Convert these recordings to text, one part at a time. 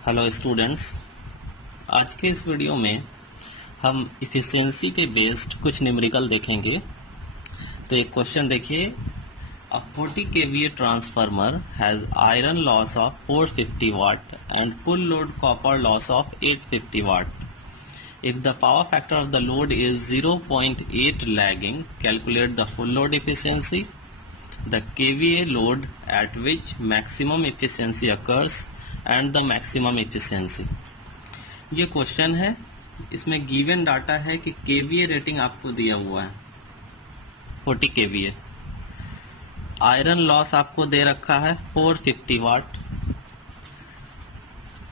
Hello students, आज के इस वीडियो में हम इफिशिएंसी पे बेस्ड कुछ न्यूमेरिकल देखेंगे। तो एक क्वेश्चन देखिए, a 40 kVA transformer has iron loss of 450 watt and full load copper loss of 850 watt. If the power factor of the load is 0.8 lagging, calculate the full load efficiency, the kVA load at which maximum efficiency occurs and the maximum efficiency. ये question है, इसमें given data है कि KVA rating आपको दिया हुआ है 40 kVA, iron loss आपको दे रखा है 450 वाट,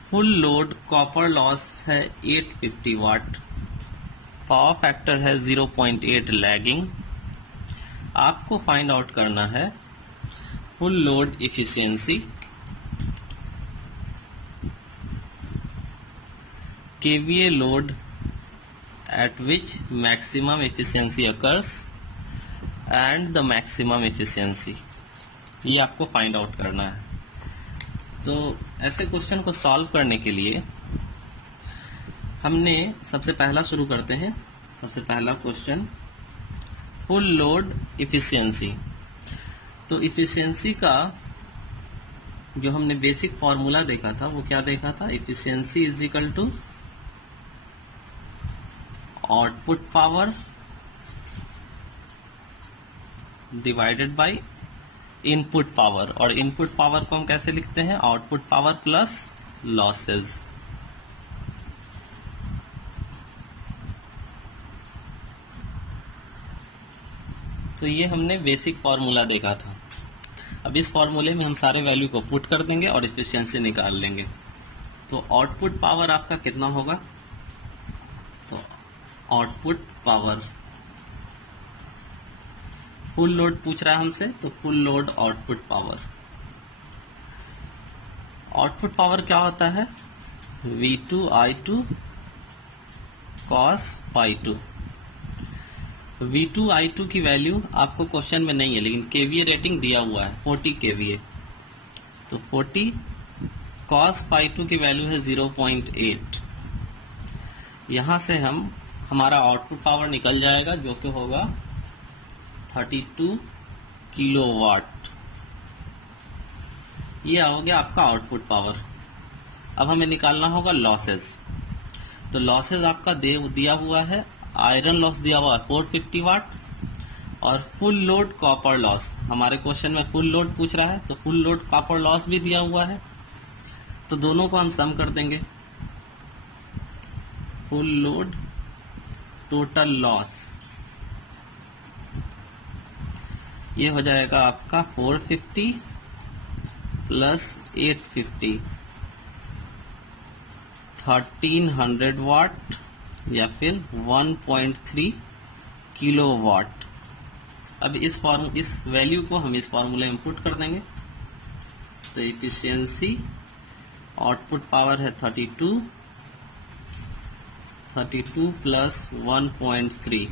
फुल लोड कॉपर लॉस है 850 वाट, पावर फैक्टर है 0.8 लैगिंग। आपको फाइंड आउट करना है full load efficiency, kVA load at which maximum efficiency occurs and the maximum efficiency। ये आपको फाइंड आउट करना है। तो ऐसे क्वेश्चन को सॉल्व करने के लिए हमने सबसे पहला शुरू करते हैं। सबसे पहला क्वेश्चन, फुल लोड इफिशिएंसी। तो इफिशिएंसी का जो हमने बेसिक फॉर्मूला देखा था वो क्या देखा था, efficiency is equal to output power divided by input power, और इनपुट पावर को हम कैसे लिखते हैं, आउटपुट पावर प्लस लॉसेस। तो ये हमने बेसिक फॉर्मूला देखा था। अब इस फॉर्मूले में हम सारे वैल्यू को पुट कर देंगे और इफिशिएंसी निकाल लेंगे। तो आउटपुट पावर आपका कितना होगा, तो आउटपुट पावर, फुल लोड पूछ रहा है हमसे, तो full load output power. Output power क्या होता है, V2I2 cos phi2। V2I2 की वैल्यू आपको क्वेश्चन में नहीं है, लेकिन केवीए रेटिंग दिया हुआ है 40 kVA। तो 40 cos phi2 की वैल्यू है 0.8। यहां से हमारा आउटपुट पावर निकल जाएगा जो कि होगा 32 किलोवाट। ये हो गया आपका आउटपुट पावर। अब हमें निकालना होगा लॉसेस। तो लॉसेस आपका दिया हुआ है, आयरन लॉस दिया हुआ है 450 वाट और फुल लोड कॉपर लॉस। हमारे क्वेश्चन में फुल लोड पूछ रहा है, तो फुल लोड कॉपर लॉस भी दिया हुआ है। तो दोनों को हम सम कर देंगे, फुल लोड टोटल लॉस, ये हो जाएगा आपका 450 प्लस 850, 1300 वाट या फिर 1.3 किलोवाट। अब इस वैल्यू को हम इस फॉर्मूले में पुट कर देंगे। तो इफिशिएंसी, आउटपुट पावर है 32 प्लस 1.3,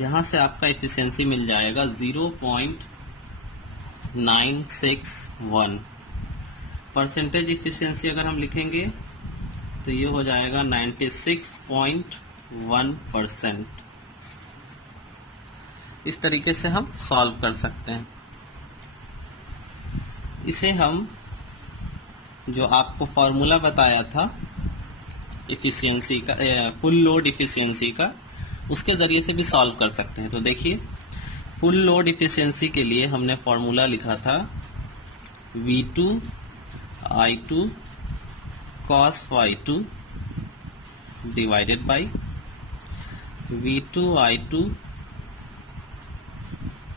यहां से आपका इफिशिएंसी मिल जाएगा 0.961। परसेंटेज इफिशिएंसी अगर हम लिखेंगे तो ये हो जाएगा 96.1%। इस तरीके से हम सॉल्व कर सकते हैं। इसे हम जो आपको फॉर्मूला बताया था इफिशिएंसी का, फुल लोड इफिशिएंसी का, उसके जरिए से भी सॉल्व कर सकते हैं। तो देखिए, फुल लोड इफिशिएंसी के लिए हमने फॉर्मूला लिखा था V2I2 cos phi2 divided by V2I2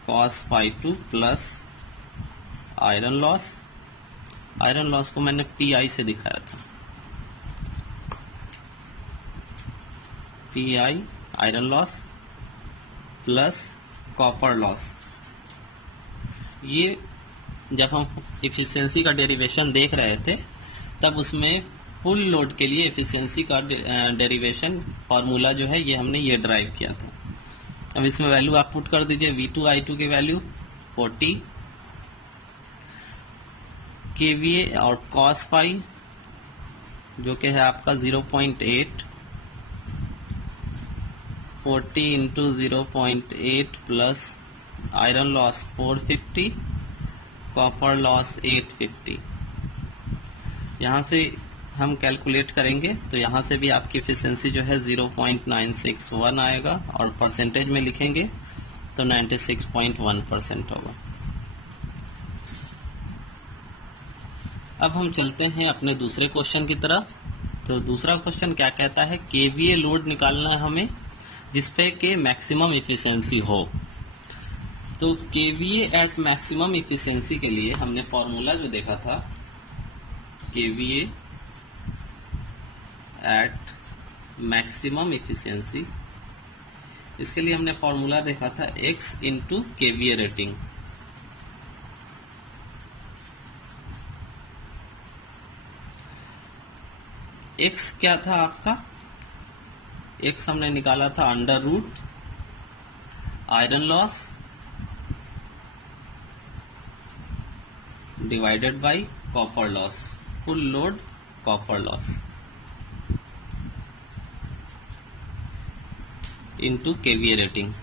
cos phi2 plus iron loss. Iron loss को मैंने PI से दिखाया था, PI iron loss plus copper loss. ये जब हम इफिशिएंसी का डेरिवेशन देख रहे थे तब उसमें फुल लोड के लिए इफिशिएंसी का डेरिवेशन फॉर्मूला जो है ये हमने ये ड्राइव किया था। अब इसमें वैल्यू आप पुट कर दीजिए, V2I2 की वैल्यू 40 kVA और cos phi जो कि है आपका 0.8, 40 into 0.8 plus iron loss 450, copper loss 850। यहाँ से हम कैलकुलेट करेंगे तो यहाँ से भी आपकी एफिशिएंसी जो है 0.961 आएगा और परसेंटेज में लिखेंगे तो 96.1% होगा। अब हम चलते हैं अपने दूसरे क्वेश्चन की तरफ। तो दूसरा क्वेश्चन क्या कहता है, केवीए लोड निकालना है हमें जिसपे के मैक्सिमम एफिशिएंसी हो। तो केवीए एट मैक्सिमम एफिशिएंसी के लिए हमने फॉर्मूला जो देखा था, केवीए एट मैक्सिमम एफिशिएंसी, इसके लिए हमने फॉर्मूला देखा था x into kVA rating. x क्या था आपका, x हमने निकाला था under root iron loss divided by copper loss, full load copper loss into kVA rating.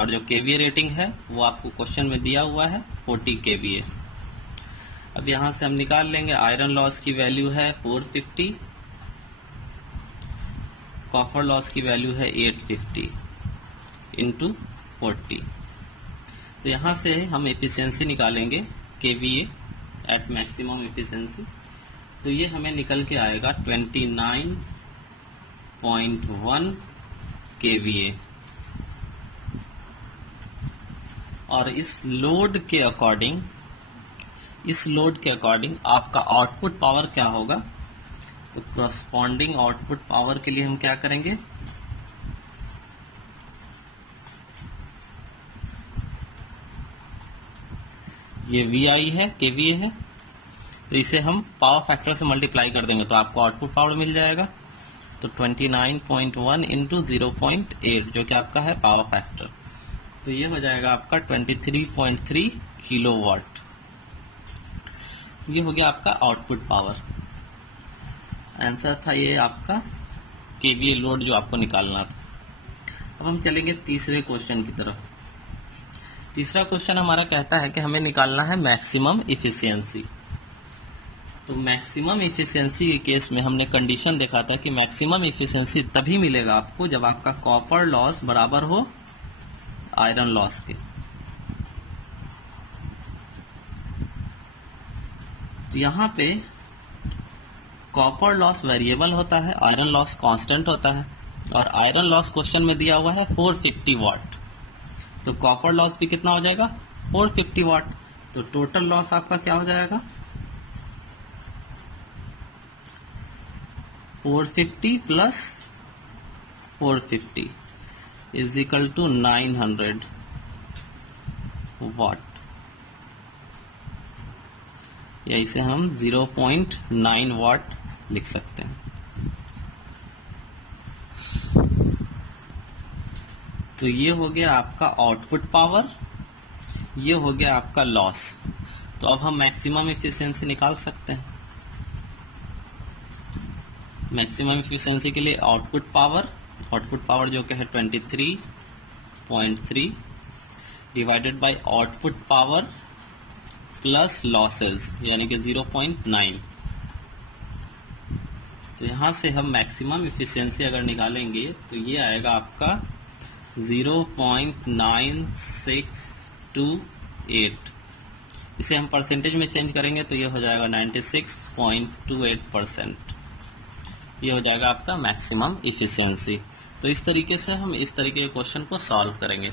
और जो केवीए रेटिंग है वो आपको क्वेश्चन में दिया हुआ है 40 केवीए। अब यहां से हम निकाल लेंगे, आयरन लॉस की वैल्यू है 450, कॉपर लॉस की वैल्यू है 850 इंटू 40। तो यहां से हम एफिशिएंसी निकालेंगे केवीए एट मैक्सिमम एफिशिएंसी, तो ये हमें निकल के आएगा 29.1 केवीए। और इस लोड के अकॉर्डिंग आपका आउटपुट पावर क्या होगा, तो करस्पॉन्डिंग आउटपुट पावर के लिए हम क्या करेंगे, ये VI है, केवीए है, तो इसे हम पावर फैक्टर से मल्टीप्लाई कर देंगे तो आपको आउटपुट पावर मिल जाएगा। तो 29.1 इंटू 0.8 जो कि आपका है पावर फैक्टर, तो ये हो जाएगा आपका 23.3 किलोवाट। ये हो गया आपका आउटपुट पावर। आंसर था ये आपका केवीए लोड जो आपको निकालना था। अब हम चलेंगे तीसरे क्वेश्चन की तरफ। तीसरा क्वेश्चन हमारा कहता है कि हमें निकालना है मैक्सिमम इफिशियंसी। तो मैक्सिमम इफिशियंसी के केस में हमने कंडीशन देखा था कि मैक्सिमम इफिशियंसी तभी मिलेगा आपको जब आपका कॉपर लॉस बराबर हो आयरन लॉस के। तो यहां पे कॉपर लॉस वेरिएबल होता है, आयरन लॉस कांस्टेंट होता है, और आयरन लॉस क्वेश्चन में दिया हुआ है 450 वाट। तो कॉपर लॉस भी कितना हो जाएगा 450 वाट। तो टोटल लॉस आपका क्या हो जाएगा 450 प्लस 450 इज इक्वल टू 900 वाट, या इसे हम 0.9 वाट लिख सकते हैं। तो ये हो गया आपका आउटपुट पावर, ये हो गया आपका लॉस। तो अब हम मैक्सिमम एफिशिएंसी निकाल सकते हैं। मैक्सिमम एफिशिएंसी के लिए आउटपुट पावर जो कि है 23.3 divided by output power plus losses यानी कि 0.9। तो यहां से हम मैक्सिमम एफिशिएंसी अगर निकालेंगे तो ये आएगा आपका 0.9628। इसे हम परसेंटेज में चेंज करेंगे तो ये हो जाएगा 96.28%। ये हो जाएगा आपका मैक्सिमम इफिशियंसी। तो इस तरीके से हम इस तरीके के क्वेश्चन को सॉल्व करेंगे।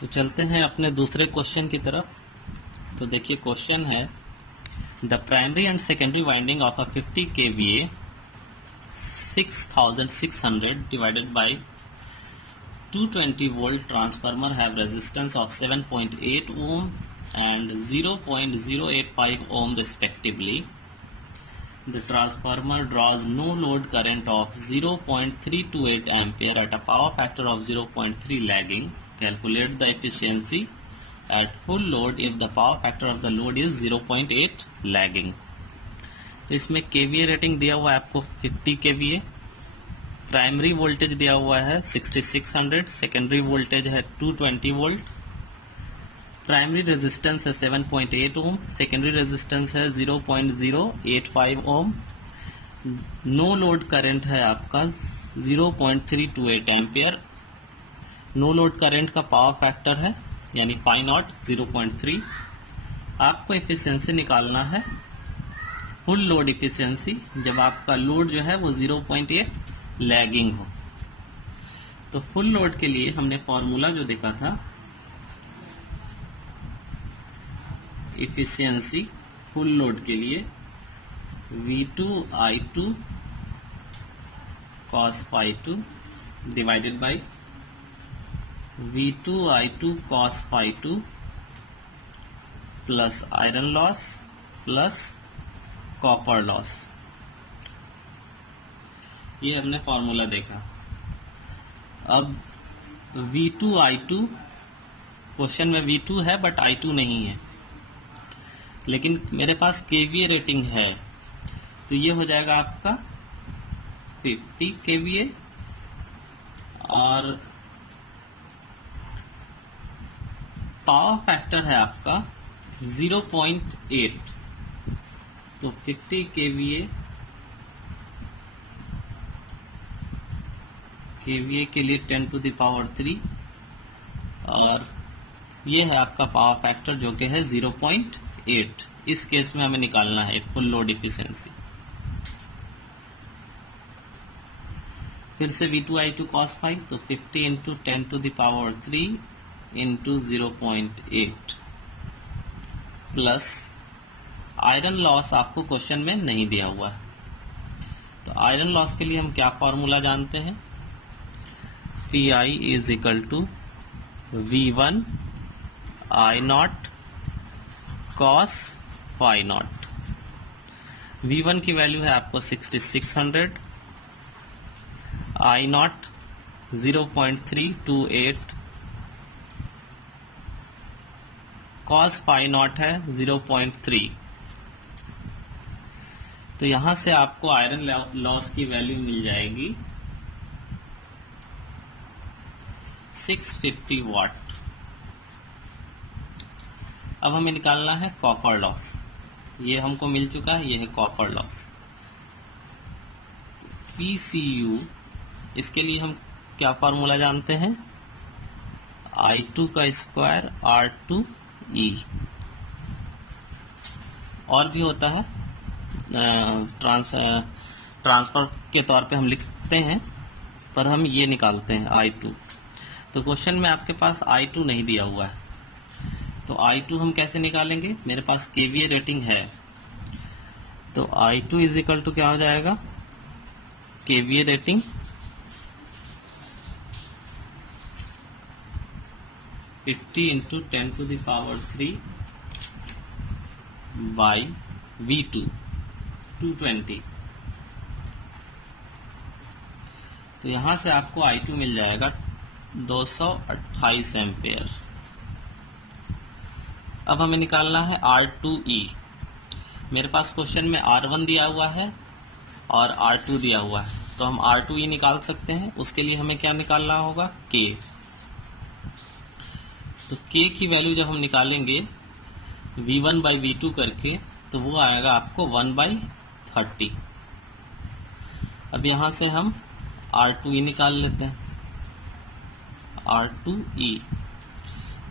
तो चलते हैं अपने दूसरे क्वेश्चन की तरफ। तो देखिए क्वेश्चन है, the primary and secondary winding of a 50 kVA 6600 divided by 220 volt transformer have resistance of 7.8 ohm and 0.085 ohm respectively. The transformer draws no load current of 0.328 ampere at a power factor of 0.3 lagging. Calculate the efficiency at full load if the power factor of the load is 0.8 lagging. तो इसमें KVA rating दिया हुआ है आपको 50 KVA, primary voltage दिया हुआ है 6600, secondary voltage है 220 वोल्ट, प्राइमरी रेजिस्टेंस है 7.8 ओम, सेकेंडरी रेजिस्टेंस है 0.085 ओम, नो लोड करंट है आपका 0.328 एम्पियर, नो लोड करंट का पावर फैक्टर है यानी पाई नॉट 0.3। आपको एफिशिएंसी निकालना है फुल लोड एफिशिएंसी जब आपका लोड जो है वो 0.8 लैगिंग हो। तो फुल लोड के लिए हमने फॉर्मूला जो देखा था, एफिशिएंसी फुल लोड के लिए V2I2 cos phi 2 divided by V2I2 cos phi 2 plus iron loss plus copper loss. ये हमने फॉर्मूला देखा। अब V2I2, क्वेश्चन में V2 है बट I2 नहीं है, लेकिन मेरे पास केवीए रेटिंग है, तो ये हो जाएगा आपका 50 केवीए और पावर फैक्टर है आपका 0.8, तो 50 केवीए के लिए 10 टू द पावर 3 और ये है आपका पावर फैक्टर जो कि है 0.8। इस केस में हमें निकालना है फुल लोड एफिशिएंसी। फिर से V2I2 cos phi, तो 50 into 10 to the power 3 into 0.8 plus iron loss आपको क्वेश्चन में नहीं दिया हुआ है, तो आयरन लॉस के लिए हम क्या फॉर्मूला जानते हैं, Pi is equal to V1 I naught cos phi naught. V1 की वैल्यू है आपको 6600, I naught 0.328, cos phi naught है 0.3। तो यहां से आपको आयरन लॉस की वैल्यू मिल जाएगी 650 वाट। अब हमें निकालना है कॉपर लॉस, ये हमको मिल चुका है, ये है कॉपर लॉस PCU। इसके लिए हम क्या फॉर्मूला जानते हैं, I2 का स्क्वायर R2E। और भी होता है, ट्रांसफर के तौर पे हम लिखते हैं, पर हम ये निकालते हैं I2। तो क्वेश्चन में आपके पास I2 नहीं दिया हुआ है, तो I2 हम कैसे निकालेंगे, मेरे पास केवीए रेटिंग है, तो I2 इज इक्वल टू क्या हो जाएगा, kVA rating 50 into 10 to the power 3 by V2 220। तो यहां से आपको I2 मिल जाएगा 228 एम्पेयर। अब हमें निकालना है R2E। मेरे पास क्वेश्चन में R1 दिया हुआ है और R2 दिया हुआ है, तो हम R2E निकाल सकते हैं। उसके लिए हमें क्या निकालना होगा, K। तो K की वैल्यू जब हम निकालेंगे V1 बाई V2 करके, तो वो आएगा आपको 1/30। अब यहां से हम R2E निकाल लेते हैं, R2E।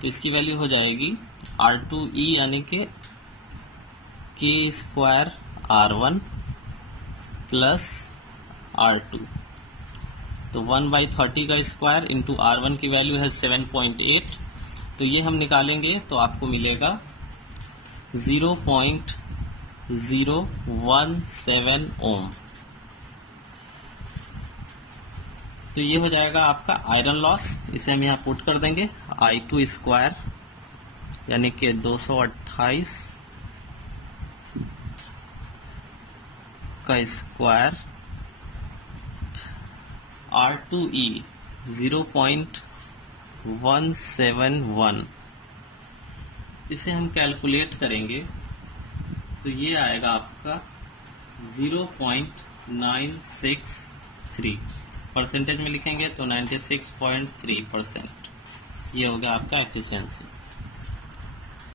तो इसकी वैल्यू हो जाएगी R2E यानी कि K square R1 plus R2, तो 1/30 का स्क्वायर इंटू R1 की वैल्यू है 7.8, तो ये हम निकालेंगे तो आपको मिलेगा 0.017 ओम। तो ये हो जाएगा आपका आयरन लॉस। इसे हम यहाँ पुट कर देंगे, I2 स्क्वायर यानी कि 228 का स्क्वायर R2E 0.171। इसे हम कैलकुलेट करेंगे तो ये आएगा आपका 0.963। परसेंटेज में लिखेंगे तो 96.3%। ये होगा आपका एफिशिएंसी।